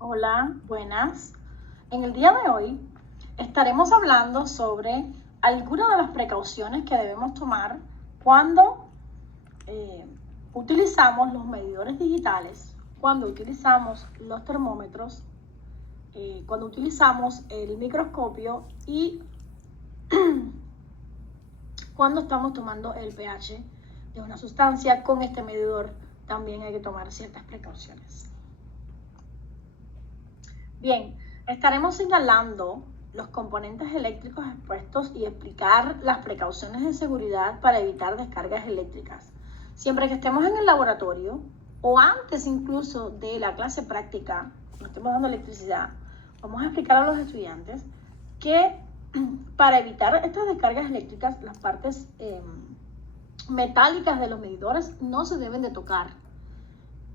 Hola, buenas. En el día de hoy estaremos hablando sobre algunas de las precauciones que debemos tomar cuando utilizamos los medidores digitales, cuando utilizamos los termómetros, cuando utilizamos el microscopio y cuando estamos tomando el pH de una sustancia. Con este medidor también hay que tomar ciertas precauciones. Bien, estaremos señalando los componentes eléctricos expuestos y explicar las precauciones de seguridad para evitar descargas eléctricas. Siempre que estemos en el laboratorio o antes incluso de la clase práctica, cuando estemos dando electricidad, vamos a explicar a los estudiantes que para evitar estas descargas eléctricas, las partes metálicas de los medidores no se deben de tocar.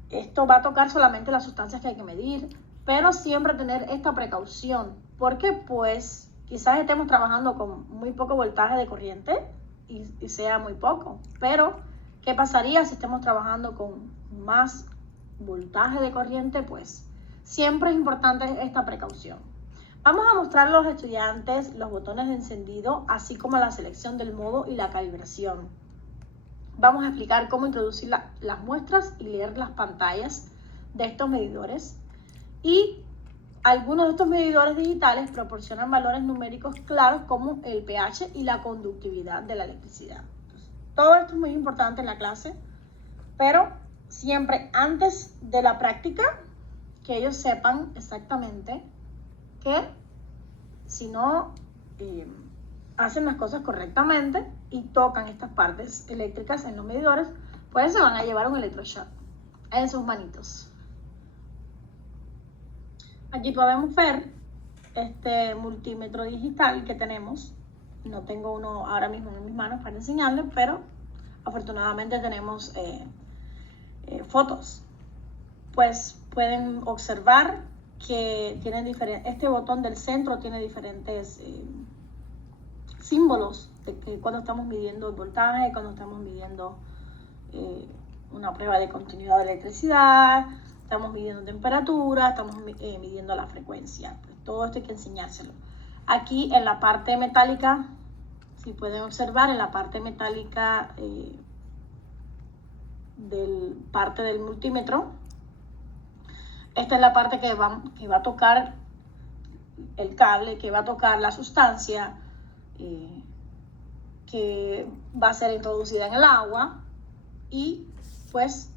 Esto va a tocar solamente las sustancias que hay que medir, pero siempre tener esta precaución, porque pues quizás estemos trabajando con muy poco voltaje de corriente y sea muy poco, pero ¿qué pasaría si estemos trabajando con más voltaje de corriente? Pues siempre es importante esta precaución. Vamos a mostrar a los estudiantes los botones de encendido, así como la selección del modo y la calibración. Vamos a explicar cómo introducir las muestras y leer las pantallas de estos medidores. Y algunos de estos medidores digitales proporcionan valores numéricos claros como el pH y la conductividad de la electricidad. Entonces, todo esto es muy importante en la clase, pero siempre antes de la práctica, que ellos sepan exactamente que si no hacen las cosas correctamente y tocan estas partes eléctricas en los medidores, pues se van a llevar un electroshock en sus manitos. Aquí podemos ver este multímetro digital que tenemos. No tengo uno ahora mismo en mis manos para enseñarles, pero afortunadamente tenemos fotos. Pues pueden observar que tienen este botón del centro tiene diferentes símbolos de que cuando estamos midiendo el voltaje, cuando estamos midiendo una prueba de continuidad de electricidad, estamos midiendo temperatura, estamos midiendo la frecuencia. Pues todo esto hay que enseñárselo. Aquí en la parte metálica, si pueden observar, en la parte metálica del parte del multímetro, esta es la parte que va a tocar el cable, que va a tocar la sustancia que va a ser introducida en el agua y pues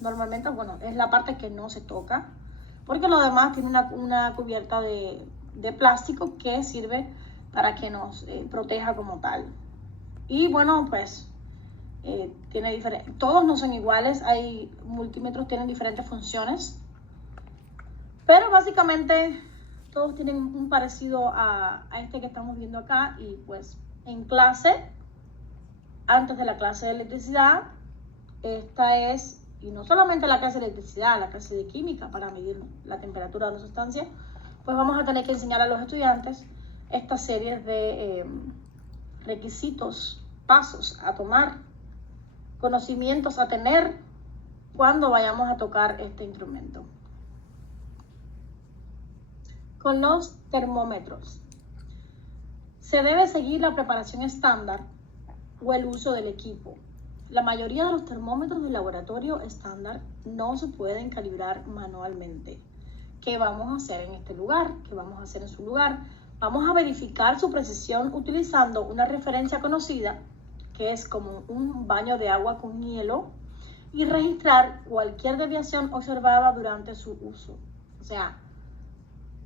normalmente, bueno, es la parte que no se toca porque lo demás tiene una cubierta de plástico que sirve para que nos proteja como tal. Y bueno, pues todos no son iguales, hay multímetros, tienen diferentes funciones, pero básicamente todos tienen un parecido a este que estamos viendo acá. Y pues en clase, antes de la clase de electricidad, esta es, y no solamente la clase de electricidad, la clase de química para medir la temperatura de la sustancia, pues vamos a tener que enseñar a los estudiantes esta serie de requisitos, pasos a tomar, conocimientos a tener cuando vayamos a tocar este instrumento. Con los termómetros, se debe seguir la preparación estándar o el uso del equipo. La mayoría de los termómetros de laboratorio estándar no se pueden calibrar manualmente. ¿Qué vamos a hacer en este lugar? ¿Qué vamos a hacer en su lugar? Vamos a verificar su precisión utilizando una referencia conocida, que es como un baño de agua con hielo, y registrar cualquier desviación observada durante su uso. O sea,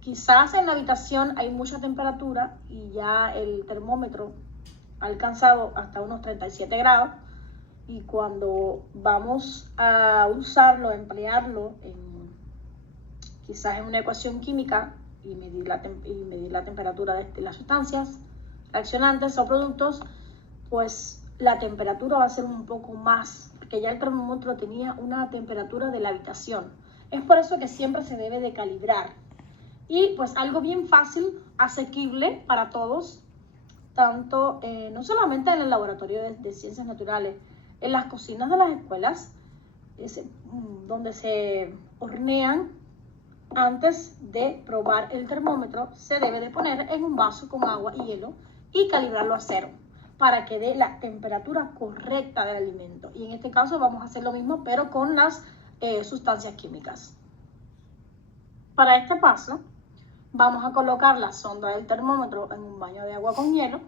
quizás en la habitación hay mucha temperatura y ya el termómetro ha alcanzado hasta unos 37 grados, y cuando vamos a usarlo, emplearlo quizás en una ecuación química y medir la temperatura de las sustancias reaccionantes o productos, pues la temperatura va a ser un poco más, porque ya el termómetro tenía una temperatura de la habitación. Es por eso que siempre se debe de calibrar. Y pues algo bien fácil, asequible para todos, tanto no solamente en el laboratorio de ciencias naturales, en las cocinas de las escuelas, donde se hornean antes de probar el termómetro, se debe de poner en un vaso con agua y hielo y calibrarlo a 0 para que dé la temperatura correcta del alimento. Y en este caso vamos a hacer lo mismo, pero con las sustancias químicas. Para este paso, vamos a colocar la sonda del termómetro en un baño de agua con hielo.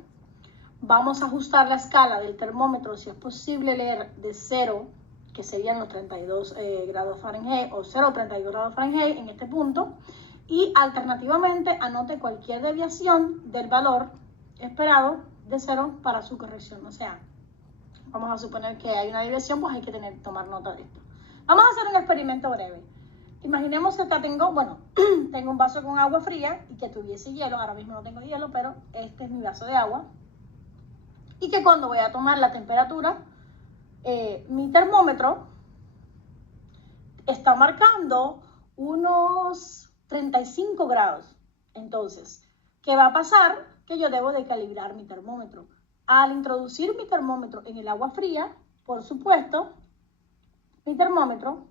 Vamos a ajustar la escala del termómetro, si es posible leer de 0, que serían los 32 grados Fahrenheit o 0,32 grados Fahrenheit en este punto. Y alternativamente anote cualquier desviación del valor esperado de 0 para su corrección. O sea, vamos a suponer que hay una desviación, pues hay que tomar nota de esto. Vamos a hacer un experimento breve. Imaginemos que acá tengo un vaso con agua fría y que tuviese hielo. Ahora mismo no tengo hielo, pero este es mi vaso de agua. Y que cuando voy a tomar la temperatura, mi termómetro está marcando unos 35 grados. Entonces, ¿qué va a pasar? Que yo debo de calibrar mi termómetro. Al introducir mi termómetro en el agua fría, por supuesto, mi termómetro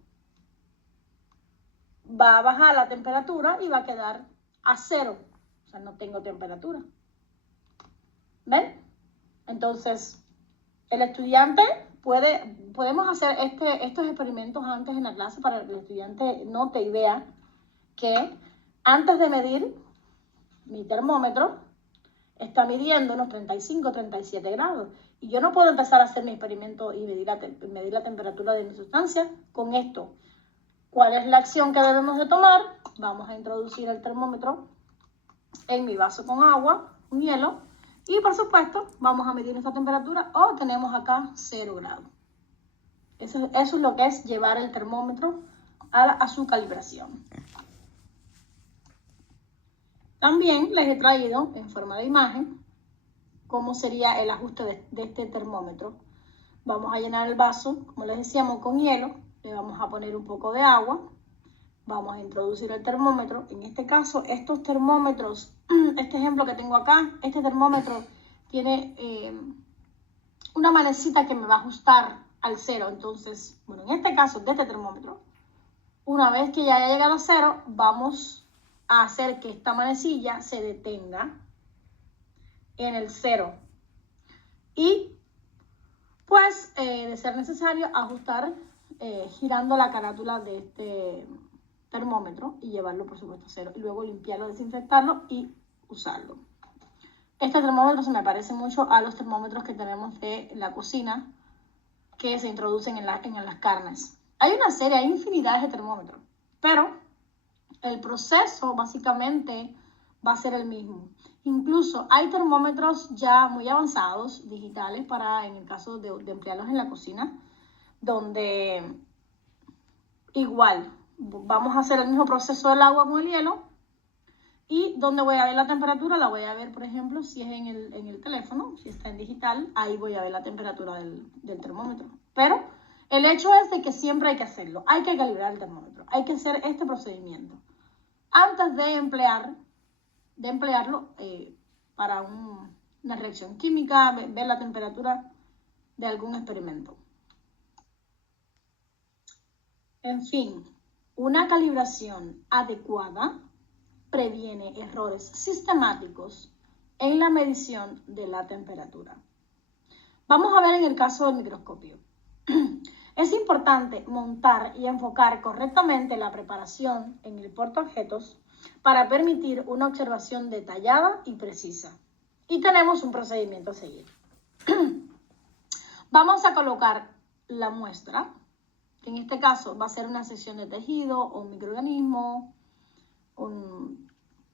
va a bajar la temperatura y va a quedar a 0. O sea, no tengo temperatura. ¿Ven? Entonces, el estudiante podemos hacer estos experimentos antes en la clase para que el estudiante note y vea que antes de medir mi termómetro está midiendo unos 35, 37 grados. Y yo no puedo empezar a hacer mi experimento y medir la temperatura de mi sustancia con esto. ¿Cuál es la acción que debemos de tomar? Vamos a introducir el termómetro en mi vaso con agua, un hielo, y por supuesto vamos a medir nuestra temperatura. Tenemos acá 0 grados. Eso es lo que es llevar el termómetro a su calibración. También les he traído en forma de imagen cómo sería el ajuste de este termómetro. Vamos a llenar el vaso, como les decíamos, con hielo. Le vamos a poner un poco de agua. Vamos a introducir el termómetro. En este caso, estos termómetros, este ejemplo que tengo acá, este termómetro tiene una manecita que me va a ajustar al 0. Entonces, bueno, en este caso de este termómetro, una vez que ya haya llegado a 0, vamos a hacer que esta manecilla se detenga en el 0. Y pues, de ser necesario, ajustar girando la carátula de este termómetro y llevarlo, por supuesto, a 0. Y luego limpiarlo, desinfectarlo y usarlo. Este termómetro se me parece mucho a los termómetros que tenemos de la cocina que se introducen en las carnes. Hay infinidades de termómetros, pero el proceso básicamente va a ser el mismo. Incluso hay termómetros ya muy avanzados, digitales, en el caso de emplearlos en la cocina, donde igual vamos a hacer el mismo proceso del agua con el hielo y donde voy a ver la temperatura, la voy a ver, por ejemplo, si es en el teléfono, si está en digital, ahí voy a ver la temperatura del termómetro. Pero el hecho es de que siempre hay que hacerlo, hay que calibrar el termómetro, hay que hacer este procedimiento antes de emplearlo para una reacción química, ver la temperatura de algún experimento. En fin, una calibración adecuada previene errores sistemáticos en la medición de la temperatura. Vamos a ver en el caso del microscopio. Es importante montar y enfocar correctamente la preparación en el portaobjetos para permitir una observación detallada y precisa. Y tenemos un procedimiento a seguir. Vamos a colocar la muestra, que en este caso va a ser una sección de tejido o un microorganismo,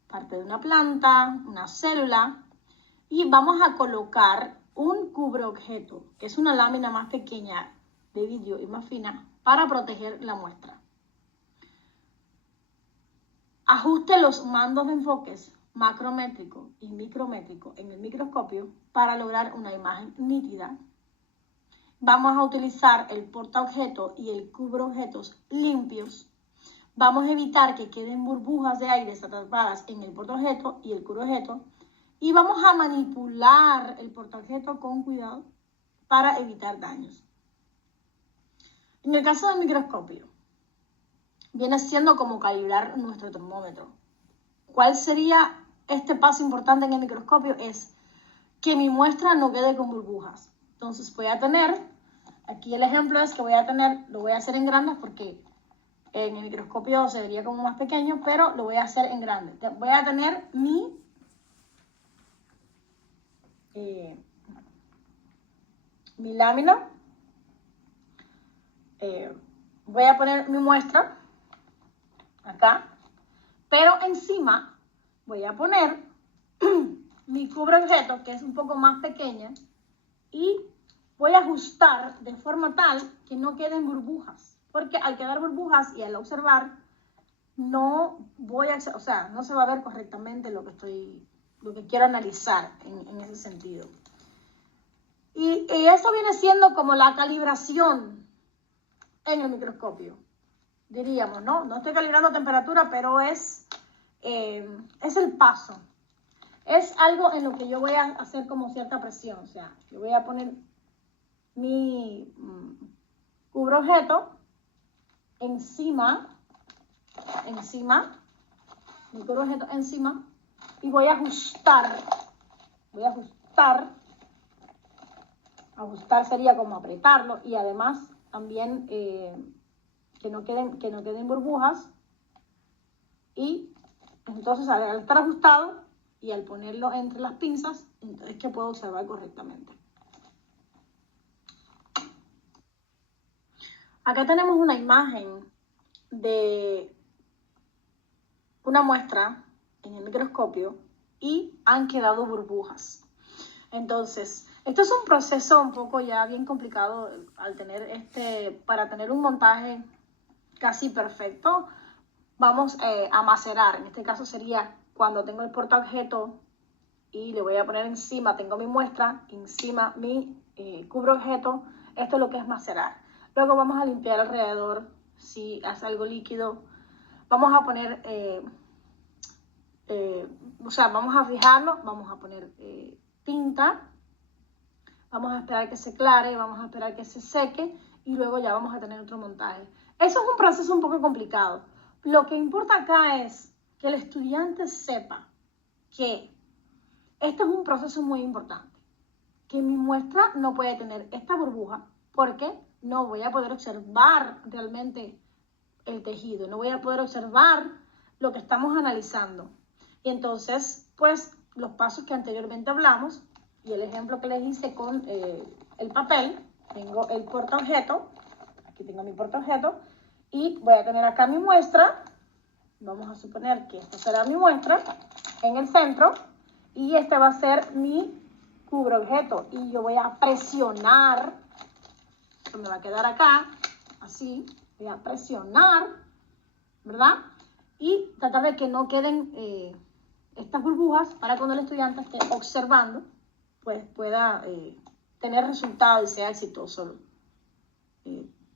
parte de una planta, una célula, y vamos a colocar un cubreobjeto, que es una lámina más pequeña de vidrio y más fina, para proteger la muestra. Ajuste los mandos de enfoques macrométrico y micrométrico en el microscopio para lograr una imagen nítida. Vamos a utilizar el portaobjeto y el cubreobjetos limpios. Vamos a evitar que queden burbujas de aire atrapadas en el portaobjeto y el cubreobjeto. Y vamos a manipular el portaobjeto con cuidado para evitar daños. En el caso del microscopio, viene siendo como calibrar nuestro termómetro. ¿Cuál sería este paso importante en el microscopio? Es que mi muestra no quede con burbujas. Entonces voy a tener, aquí el ejemplo es que voy a tener, lo voy a hacer en grandes porque en el microscopio se vería como más pequeño, pero lo voy a hacer en grande. Voy a tener mi lámina. Voy a poner mi muestra acá, pero encima voy a poner mi cubre objeto, que es un poco más pequeña, y voy a ajustar de forma tal que no queden burbujas, porque al quedar burbujas y al observar no voy a, o sea, no se va a ver correctamente lo que quiero analizar en ese sentido. Y eso viene siendo como la calibración en el microscopio, diríamos, ¿no? No estoy calibrando temperatura, pero es el paso. Es algo en lo que yo voy a hacer como cierta presión, o sea, yo voy a poner mi cubreobjeto encima, mi cubreobjeto encima, y voy a ajustar, ajustar sería como apretarlo, y además también que no queden burbujas, y entonces al estar ajustado y al ponerlo entre las pinzas, entonces que puedo observar correctamente. Acá tenemos una imagen de una muestra en el microscopio y han quedado burbujas. Entonces, esto es un proceso un poco ya bien complicado al tener para tener un montaje casi perfecto. Vamos a macerar, en este caso sería cuando tengo el portaobjeto y le voy a poner encima, tengo mi muestra, encima mi cubreobjeto, esto es lo que es macerar. Luego vamos a limpiar alrededor, si hace algo líquido, vamos a poner, vamos a fijarlo, vamos a poner tinta, vamos a esperar que se aclare, vamos a esperar que se seque y luego ya vamos a tener otro montaje. Eso es un proceso un poco complicado. Lo que importa acá es que el estudiante sepa que este es un proceso muy importante, que mi muestra no puede tener esta burbuja porque no voy a poder observar realmente el tejido, no voy a poder observar lo que estamos analizando. Y entonces, pues, los pasos que anteriormente hablamos y el ejemplo que les hice con el papel, tengo el portaobjeto, aquí tengo mi portaobjeto, y voy a tener acá mi muestra, vamos a suponer que esta será mi muestra, en el centro, y este va a ser mi cubreobjeto, y yo voy a presionar, esto me va a quedar acá, así, voy a presionar, ¿verdad? Y tratar de que no queden estas burbujas para cuando el estudiante esté observando, pues pueda tener resultado y sea exitoso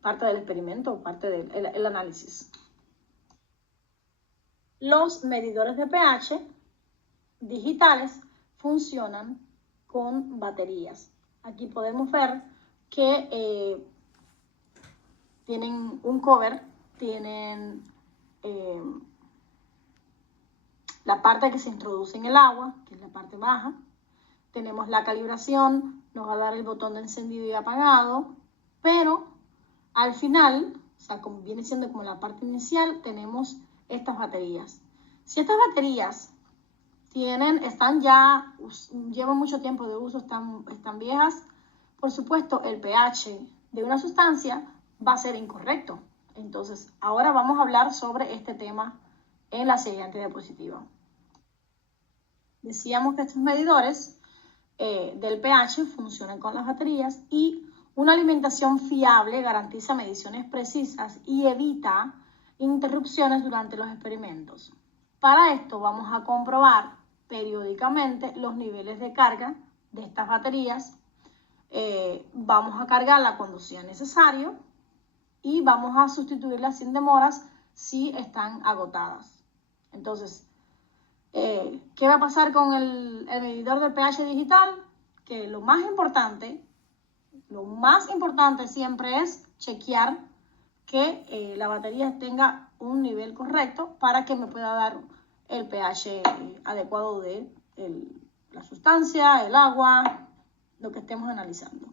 parte del experimento, parte del análisis. Los medidores de pH digitales funcionan con baterías. Aquí podemos ver que tienen un cover, tienen la parte que se introduce en el agua, que es la parte baja. Tenemos la calibración, nos va a dar el botón de encendido y apagado, pero al final, o sea, como viene siendo como la parte inicial, tenemos estas baterías. Si estas baterías llevan mucho tiempo de uso, están viejas, por supuesto el pH de una sustancia va a ser incorrecto. Entonces, ahora vamos a hablar sobre este tema en la siguiente diapositiva. Decíamos que estos medidores del pH funcionan con las baterías y una alimentación fiable garantiza mediciones precisas y evita interrupciones durante los experimentos. Para esto vamos a comprobar periódicamente los niveles de carga de estas baterías. Vamos a cargarla cuando sea necesario y vamos a sustituirlas sin demoras si están agotadas. Entonces, ¿qué va a pasar con el medidor de pH digital? Que lo más importante siempre es chequear que la batería tenga un nivel correcto para que me pueda dar el pH adecuado de la sustancia, el agua, lo que estemos analizando.